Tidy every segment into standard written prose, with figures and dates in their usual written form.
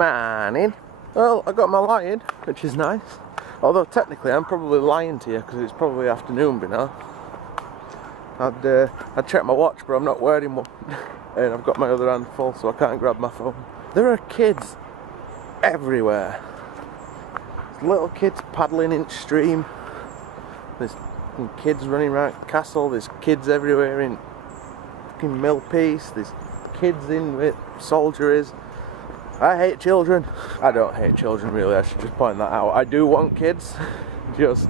Morning. Well, I got my lion, which is nice. Although technically I'm probably lying to you because it's probably afternoon by now. I'd check my watch, but I'm not wearing one. And I've got my other hand full, so I can't grab my phone. There are kids everywhere. There's little kids paddling in stream. There's kids running around the castle. There's kids everywhere in fucking Millpiece. There's kids in with soldieries. I hate children. I don't hate children really, I should just point that out. I do want kids, just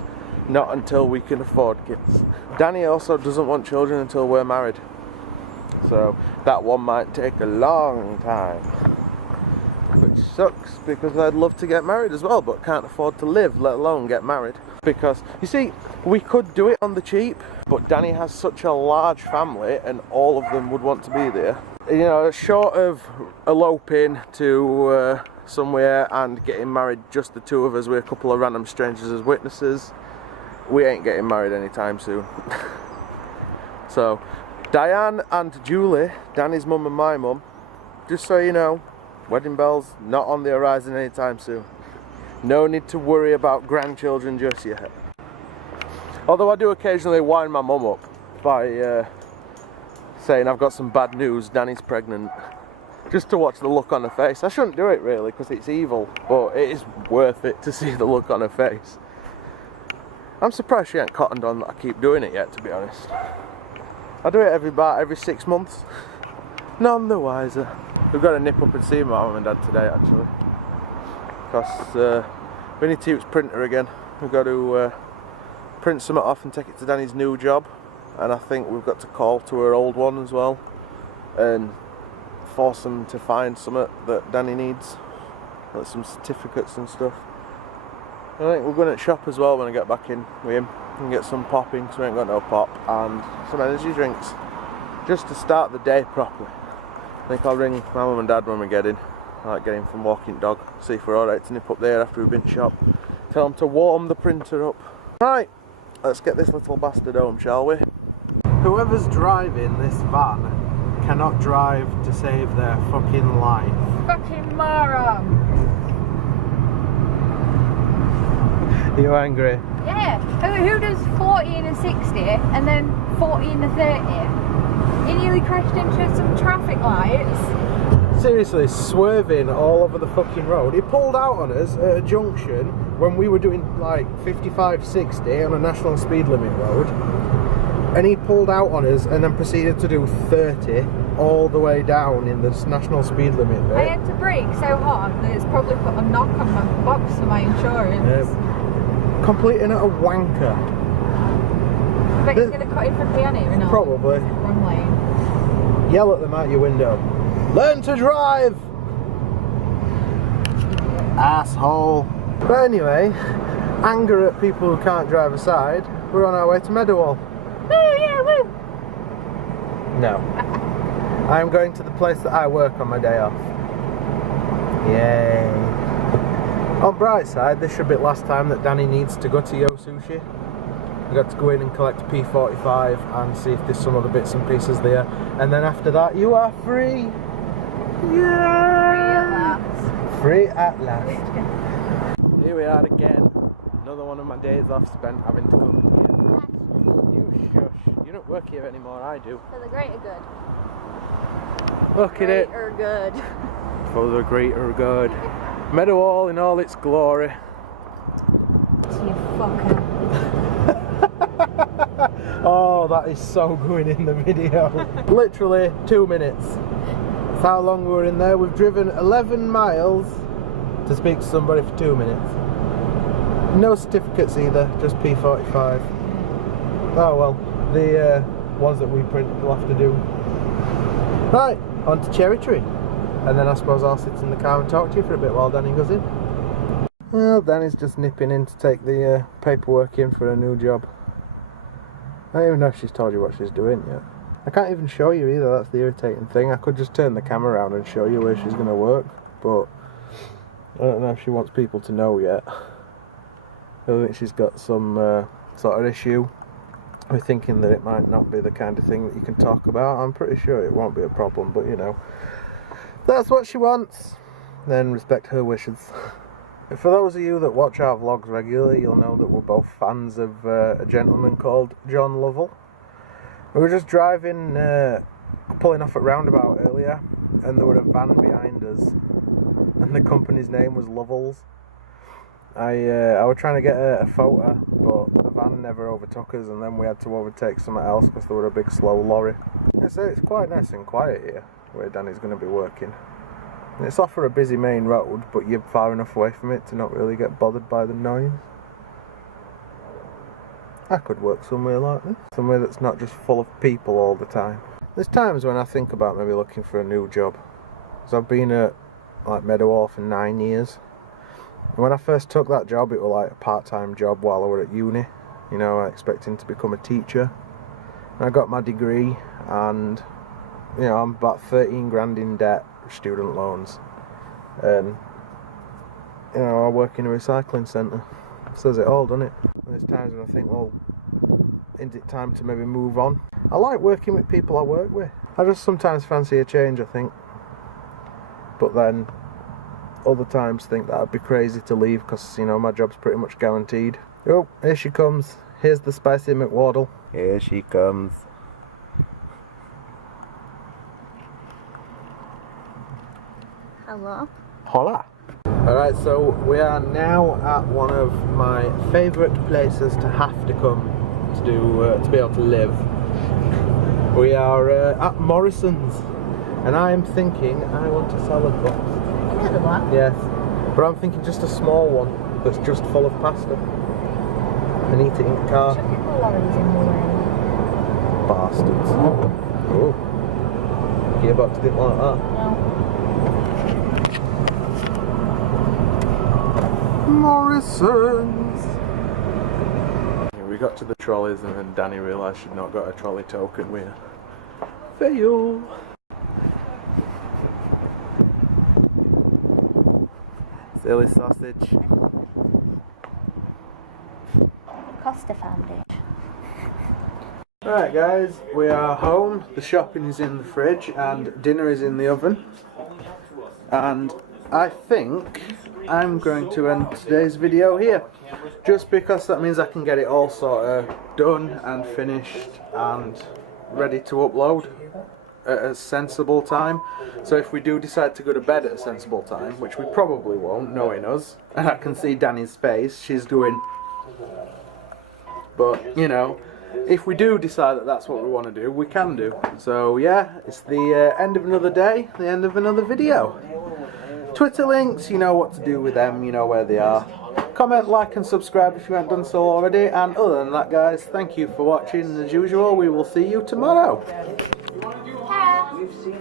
not until we can afford kids. Danny also doesn't want children until we're married. So that one might take a long time. Which sucks because I'd love to get married as well, but can't afford to live, let alone get married. Because, you see, we could do it on the cheap, but Danny has such a large family and all of them would want to be there. You know, short of eloping to somewhere and getting married just the two of us with a couple of random strangers as witnesses, we ain't getting married anytime soon. So, Diane and Julie, Danny's mum and my mum, just so you know, wedding bells not on the horizon anytime soon. No need to worry about grandchildren just yet. Although I do occasionally wind my mum up by saying I've got some bad news, Danny's pregnant. Just to watch the look on her face. I shouldn't do it really because it's evil, but it is worth it to see the look on her face. I'm surprised she ain't cottoned on that I keep doing it yet, to be honest. I do it every 6 months. None the wiser. We've got to nip up and see my mum and dad today actually. Because we need to use printer again. We've got to print something off and take it to Danny's new job. And I think we've got to call to her old one as well. And force them to find something that Danny needs. Like some certificates and stuff. I think we're going to shop as well when I get back in with him. And get some popping, because we ain't got no pop. And some energy drinks. Just to start the day properly. I think I'll ring my mum and dad when we get in. I like getting from walking dog. See if we're alright to nip up there after we've been shop. Tell them to warm the printer up. Right, let's get this little bastard home, shall we? Whoever's driving this van cannot drive to save their fucking life. Fucking moron! Are you angry? Yeah, who does 40 and a 60 and then 40 and a 30? You nearly crashed into some traffic lights. Seriously, swerving all over the fucking road. He pulled out on us at a junction when we were doing like 55, 60 on a national speed limit road. And he pulled out on us and then proceeded to do 30 all the way down in the national speed limit bit. I had to brake so hard that it's probably put a knock on my box for my insurance. Completing at a wanker. I bet he's going to cut in front of me on it or not? Probably. Wrong lane. Yell at them out your window. Learn to drive! Asshole. But anyway, anger at people who can't drive aside, we're on our way to Meadowall. Woo, yeah, woo! No. I'm going to the place that I work on my day off. Yay. On bright side, this should be the last time that Danny needs to go to Yo Sushi. We've got to go in and collect P45 and see if there's some other bits and pieces there. And then after that, you are free! Yeah! Free at last. Here we are again. Another one of my days off spent having to come here. You shush. You don't work here anymore, I do. For the greater good. Look at it. Greater good. For the greater good. Meadowall in all its glory. You fucker. Oh, that is so going in the video. Literally 2 minutes. That's how long we were in there. We've driven 11 miles to speak to somebody for 2 minutes. No certificates either, just P45. Oh well, the ones that we print we'll have to do. Right, on to Cherry Tree. And then I suppose I'll sit in the car and talk to you for a bit while Danny goes in. Well, Danny's just nipping in to take the paperwork in for a new job. I don't even know if she's told you what she's doing yet. I can't even show you either, that's the irritating thing. I could just turn the camera around and show you where she's going to work, but I don't know if she wants people to know yet. I think she's got some sort of issue with thinking that it might not be the kind of thing that you can talk about. I'm pretty sure it won't be a problem, but you know. That's what she wants. then respect her wishes. For those of you that watch our vlogs regularly, you'll know that we're both fans of a gentleman called John Lovell. We were just driving, pulling off at roundabout earlier, and there was a van behind us, and the company's name was Lovell's. I was trying to get a photo, but the van never overtook us, and then we had to overtake something else because there was a big slow lorry. It's quite nice and quiet here, where Danny's going to be working. It's off for a busy main road, but you're far enough away from it to not really get bothered by the noise. I could work somewhere like this, somewhere that's not just full of people all the time. There's times when I think about maybe looking for a new job, because I've been at like Meadowhall for 9 years. And when I first took that job, it was like a part-time job while I was at uni, you know, expecting to become a teacher. And I got my degree, and you know, I'm about 13 grand in debt, student loans, and you know, I work in a recycling centre. Says it all, doesn't it? And there's times when I think, well, isn't it time to maybe move on? I like working with people I work with. I just sometimes fancy a change, I think. But then other times think that I'd be crazy to leave because, you know, my job's pretty much guaranteed. Oh, here she comes. Here's the spicy McWaddle. Here she comes. Hello. Hola. Alright, so we are now at one of my favourite places to have to come to do, to be able to live. We are at Morrison's, and I am thinking I want a salad box. Another one? Yes, but I'm thinking just a small one that's just full of pasta. And eat it in the car. Bastards. Oh. Gearbox didn't like that. No. Morrison's. We got to the trolleys and then Danny realised she'd not got a trolley token with her. Fail! Silly sausage. Costa Foundation. Right guys, we are home. The shopping is in the fridge and dinner is in the oven. And I think I'm going to end today's video here, just because that means I can get it all sort of done and finished and ready to upload at a sensible time. So if we do decide to go to bed at a sensible time, which we probably won't, knowing us, and I can see Danny's face, she's going, but you know, if we do decide that that's what we want to do, we can do. So yeah, it's the end of another day, the end of another video. Twitter links, you know what to do with them, you know where they are. Comment, like and subscribe if you haven't done so already, and other than that guys, thank you for watching. As usual, we will see you tomorrow. Yeah.